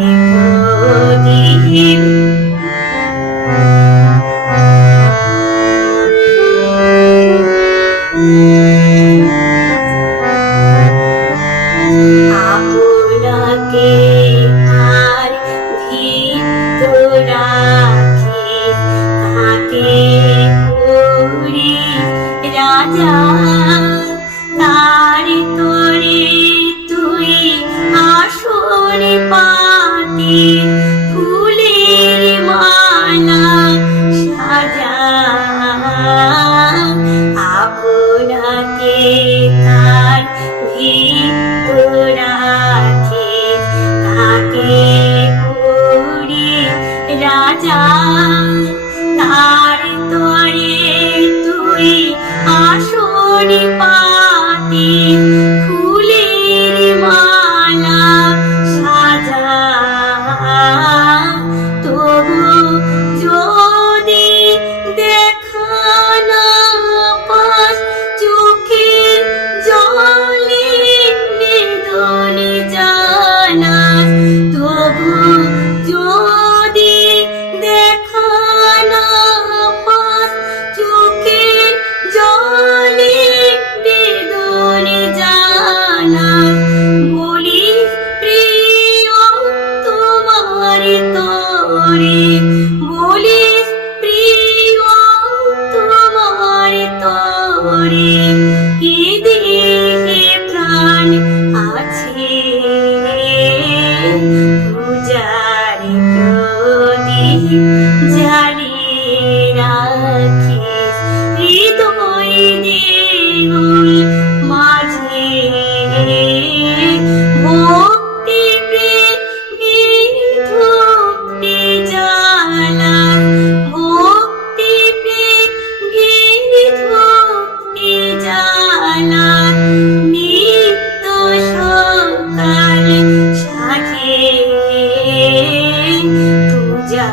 প্রদীপ আপনাকে আর ভিত রাখি তাকে করি রাজা তার তোরে তুই আসর পাতি ফুলের মালা সাজা আপনাকে তার ভিতর রাখি তাকে করি রাজা তার তরে তুই আসর পাতি ফুলের মালা সাজা তবু যদি দেখা না পাস চোখের জলে বেদন জানাস তবু যদি দেখা না পাস চোখের জলে বেদন জানাস বলি প্রিয় তোমার তরে বলি প্রিয় তোমার তরে কি দিকে প্রাণ আছে পূজার প্রদীপ জ্বালিয়ে রাখিস হৃদয় দেউল মাঝে ভক্তি প্রেমে ধূপটি জ্বালাস ভক্তি প্রেমে ধূপটি জ্বালাস নিত্য সকাল সাজে পূজা